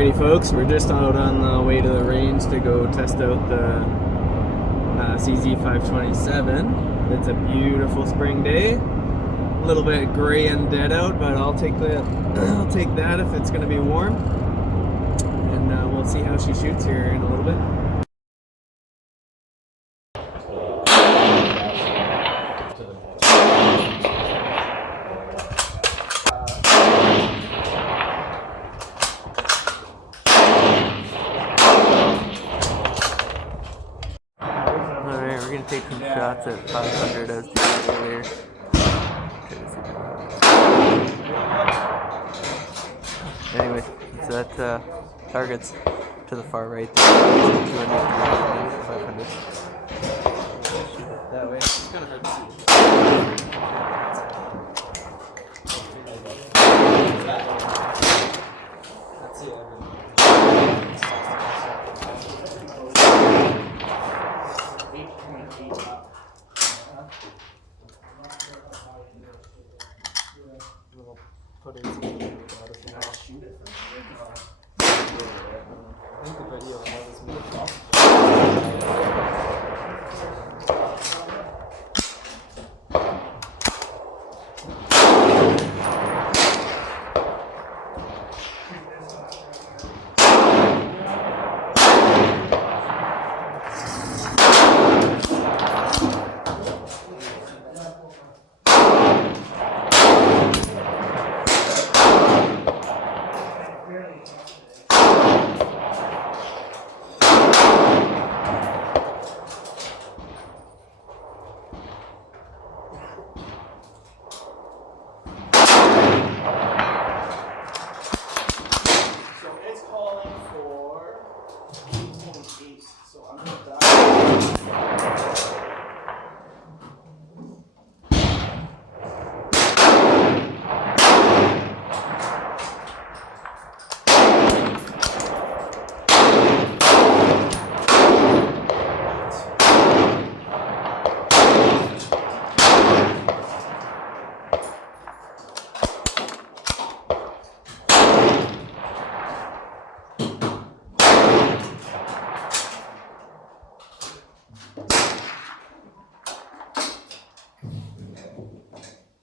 Alrighty folks, we're just out on the way to the range to go test out the CZ527. It's a beautiful spring day. A little bit gray and dead out, but I'll take that if it's going to be warm. And we'll see how she shoots here in a little bit. Alright, we're going to take some shots at 500 as did earlier. Anyways, so that target's to the far right there. 200, 500. Shoot it that way. It's kind of hard to see. That's it. Put in some shoot it. I think the video has this moved off.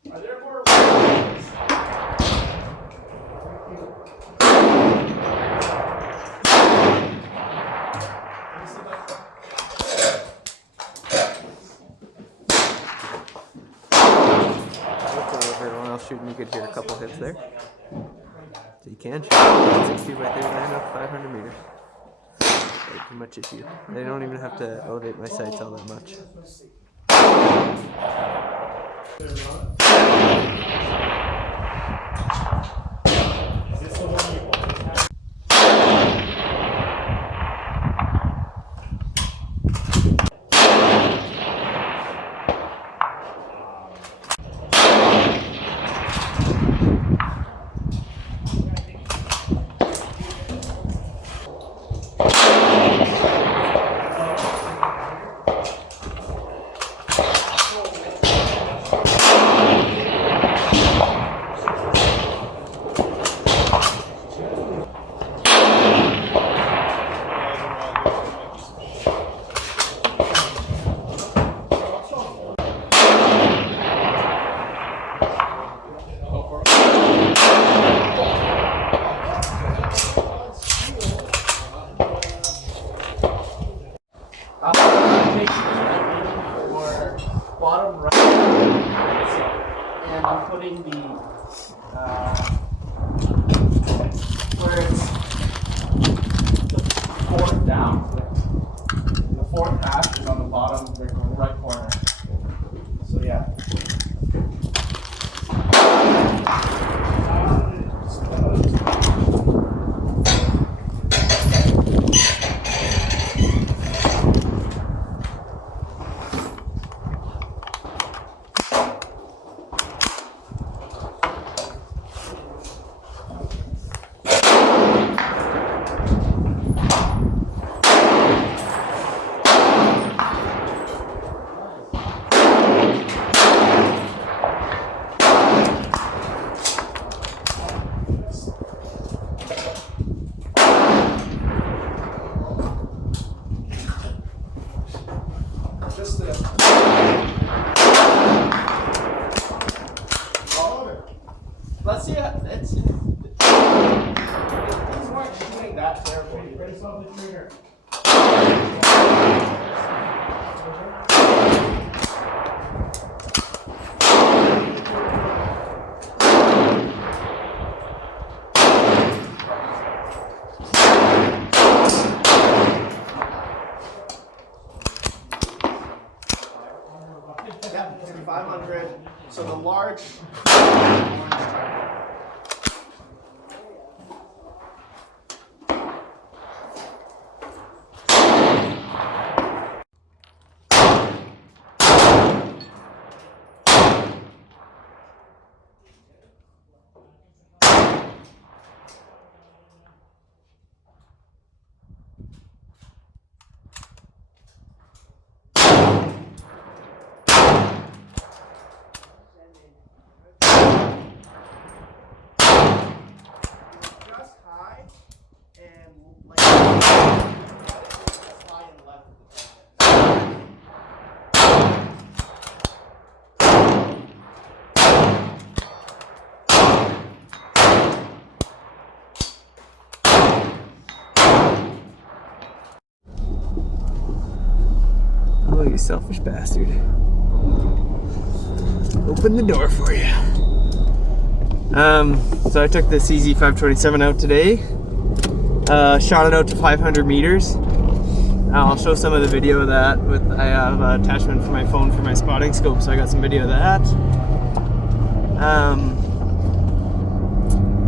Are there more ways? Hopefully everyone else shooting, you could hear a couple hits there. So you can shoot 160 by 39 up 500 meters. Very too much issue. They don't even have to elevate my sights all that much. Is this the one you want? Yeah, that's it. These weren't shooting that terrible. Ready, stop the trigger. Yeah, 500. So the large orange target. Just high and like just high and left of the target. Oh, you selfish bastard. Open the door for you. So I took the CZ527 out today. Shot it out to 500 meters. I'll show some of the video of that. I have an attachment for my phone for my spotting scope, so I got some video of that.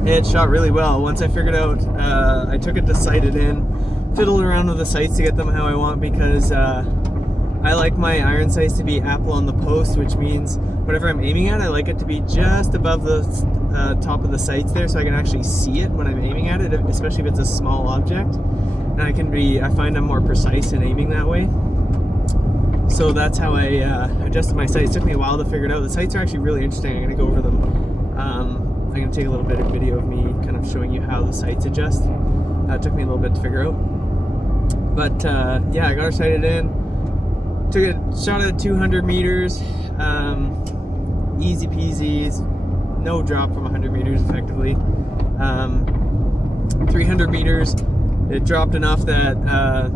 It shot really well. Once I figured out, I took it to sight it in, fiddled around with the sights to get them how I want, because I like my iron sights to be apple on the post, which means whatever I'm aiming at, I like it to be just above the top of the sights there, so I can actually see it when I'm aiming at it, especially if it's a small object. And I find I'm more precise in aiming that way. So that's how I adjusted my sights. It took me a while to figure it out. The sights are actually really interesting. I'm going to go over them. I'm going to take a little bit of video of me kind of showing you how the sights adjust. It took me a little bit to figure out. But yeah, I got her sighted in. Took a shot at 200 meters. Easy peasy. No drop from 100 meters effectively. 300 meters. It dropped enough that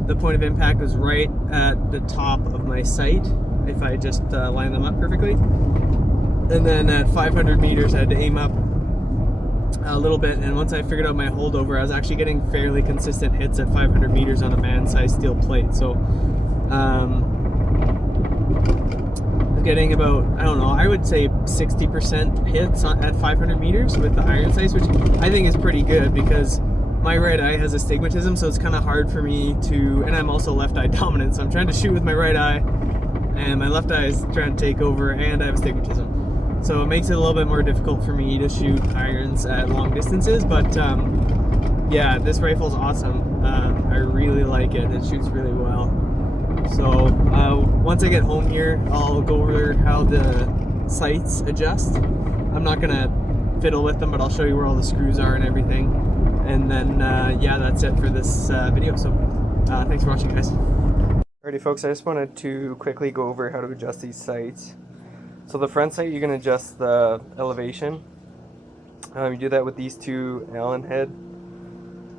the point of impact was right at the top of my sight if I just lined them up perfectly. And then at 500 meters I had to aim up a little bit, and once I figured out my holdover, I was actually getting fairly consistent hits at 500 meters on a man-sized steel plate. So I was getting about, I don't know, I would say 60% hits at 500 meters with the iron sights, which I think is pretty good because my right eye has astigmatism, so it's kind of hard for me to, and I'm also left eye dominant, so I'm trying to shoot with my right eye, and my left eye is trying to take over, and I have astigmatism. So it makes it a little bit more difficult for me to shoot irons at long distances, but yeah, this rifle's awesome. I really like it. It shoots really well. So once I get home here, I'll go over how the sights adjust. I'm not gonna fiddle with them, but I'll show you where all the screws are and everything. And then yeah, that's it for this video. So thanks for watching, guys. Alrighty folks, I just wanted to quickly go over how to adjust these sights. So the front sight, you can adjust the elevation. You do that with these two Allen head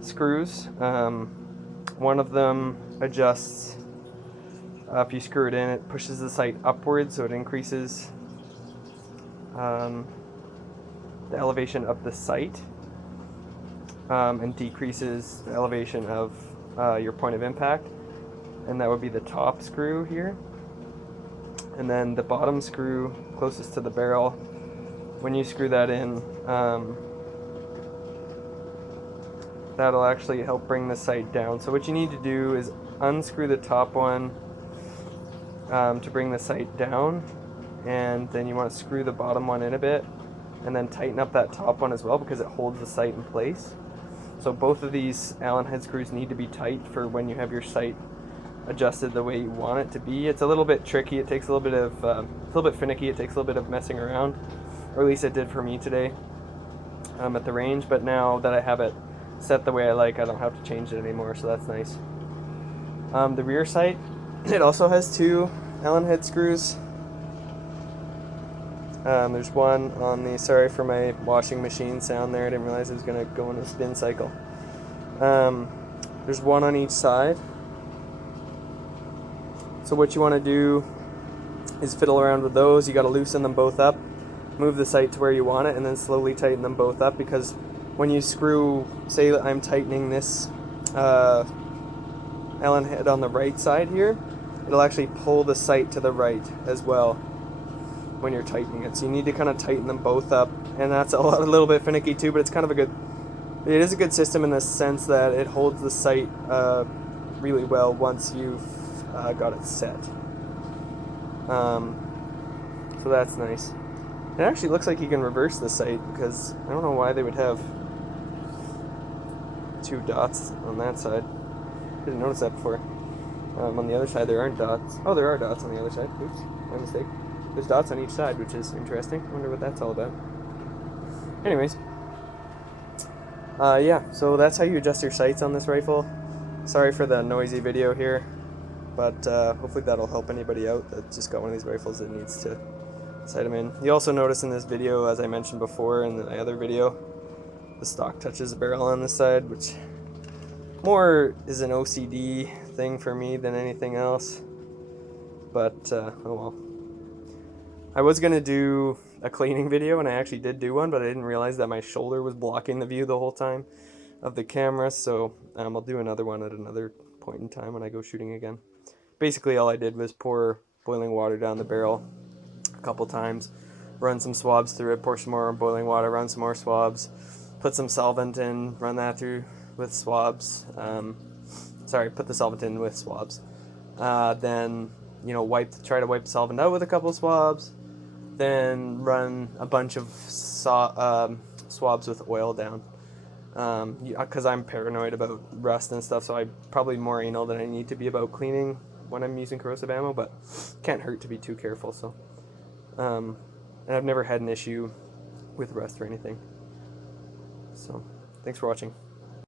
screws. One of them adjusts, if you screw it in, it pushes the sight upwards, so it increases the elevation of the sight, and decreases the elevation of your point of impact, and that would be the top screw here. And then the bottom screw closest to the barrel, when you screw that in, that'll actually help bring the sight down. So what you need to do is unscrew the top one to bring the sight down, and then you want to screw the bottom one in a bit, and then tighten up that top one as well because it holds the sight in place. So both of these Allen head screws need to be tight for when you have your sight adjusted the way you want it to be. It's a little bit tricky. It takes a little bit of, it's a little bit finicky. It takes a little bit of messing around, or at least it did for me today at the range. But now that I have it set the way I like, I don't have to change it anymore, so that's nice. The rear sight, it also has two Allen head screws. There's one on the, sorry for my washing machine sound there, I didn't realize it was going to go in a spin cycle. There's one on each side. So what you want to do is fiddle around with those. You got to loosen them both up, move the sight to where you want it, and then slowly tighten them both up, because when you screw, say I'm tightening this Allen head on the right side here, it'll actually pull the sight to the right as well when you're tightening it. So you need to kind of tighten them both up, and that's a little bit finicky too, but it's kind of it is a good system in the sense that it holds the sight really well once you've got it set. So that's nice. It actually looks like you can reverse the sight, because I don't know why they would have 2 dots on that side. Didn't notice that before. On the other side there aren't dots. Oh, there are dots on the other side. Oops, my mistake. There's dots on each side, which is interesting. I wonder what that's all about. Anyways. Yeah, so that's how you adjust your sights on this rifle. Sorry for the noisy video here, but hopefully that'll help anybody out that just got one of these rifles that needs to sight them in. You also notice in this video, as I mentioned before in the other video, the stock touches the barrel on this side, which more is an OCD thing for me than anything else. But oh well. I was gonna do a cleaning video, and I actually did do one, but I didn't realize that my shoulder was blocking the view the whole time of the camera, so I'll do another one at another point in time when I go shooting again. Basically all I did was pour boiling water down the barrel a couple times, run some swabs through it, pour some more boiling water, run some more swabs, put some solvent in, run that through with swabs. Put the solvent in with swabs. Then, try to wipe the solvent out with a couple of swabs. Then run a bunch of swabs with oil down. Because I'm paranoid about rust and stuff, so I'm probably more anal than I need to be about cleaning when I'm using corrosive ammo, but can't hurt to be too careful. So, and I've never had an issue with rust or anything. So, thanks for watching.